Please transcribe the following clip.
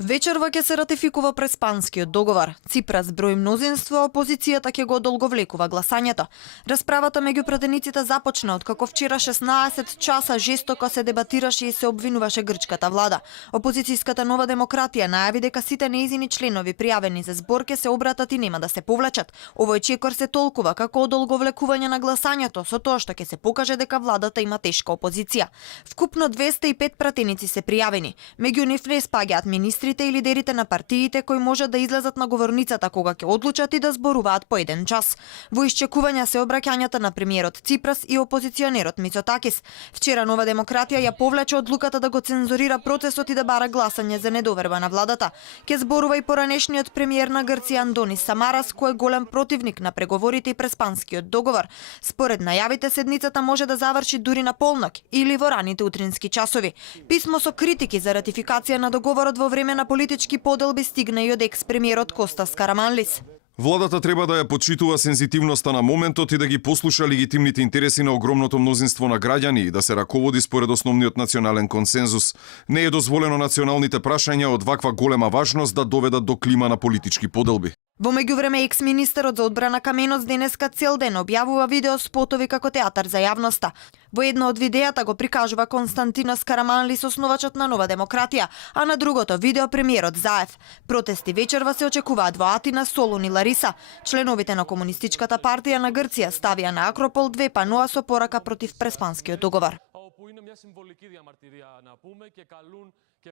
Вечерва ќе се ратификува Преспанскиот договор. Ципрас брои мнозинство, а опозицијата ќе го одолговлекува гласањето. Расправата меѓу пратениците започна откако вчера 16 часа жестоко се дебатираше и се обвинуваше грчката влада. Опозицијската Нова демократија најави дека сите нејзини членови пријавени за збор ќе се обратат и нема да се повлечат. Овој чекор се толкува како одолговлекување на гласањето, со тоа што ќе се покаже дека владата има тешка опозиција. Вкупно 205 пратеници се пријавени. Меѓу нив не спаѓаат министрите и лидерите на партиите кои можат да излезат на говорницата кога ќе одлучат и да зборуваат по 1 час. Во исчекување се обраќањата на премиерот Ципрас и опозиционерот Мицотакис. Вчера Нова демократија ја повлече одлуката да го цензурира процесот и да бара гласање за недоверба на владата. Ке зборува и поранешниот премиер на Грција Андонис Самарас, кој е голем противник на преговорите и Преспанскиот договор. Според најавите, седницата може да заврши дури на полнок или во раните утрински часови. Писмо со критики за ратификација на договорот во време на политички поделби стигна и од екс-премиерот Костас Караманлис. Владата треба да ја почитува сензитивноста на моментот и да ги послуша легитимните интереси на огромното мнозинство на граѓани и да се раководи според основниот национален консензус. Не е дозволено националните прашања од ваква голема важност да доведат до клима на политички поделби. Во меѓувреме екс-министерот за одбрана Каменоц денеска цел ден објавува видеоспотови како театар за јавноста. Во едно од видеата го прикажува Константинос Караманлис, основачот на Нова демократија, а на другото видео премиерот Заев. Протести вечерва се очекуваат во Атина, Солун и Лариса. Членовите на Комунистичката партија на Грција ставија на Акропол 2 пануа со порака против Преспанскиот договор.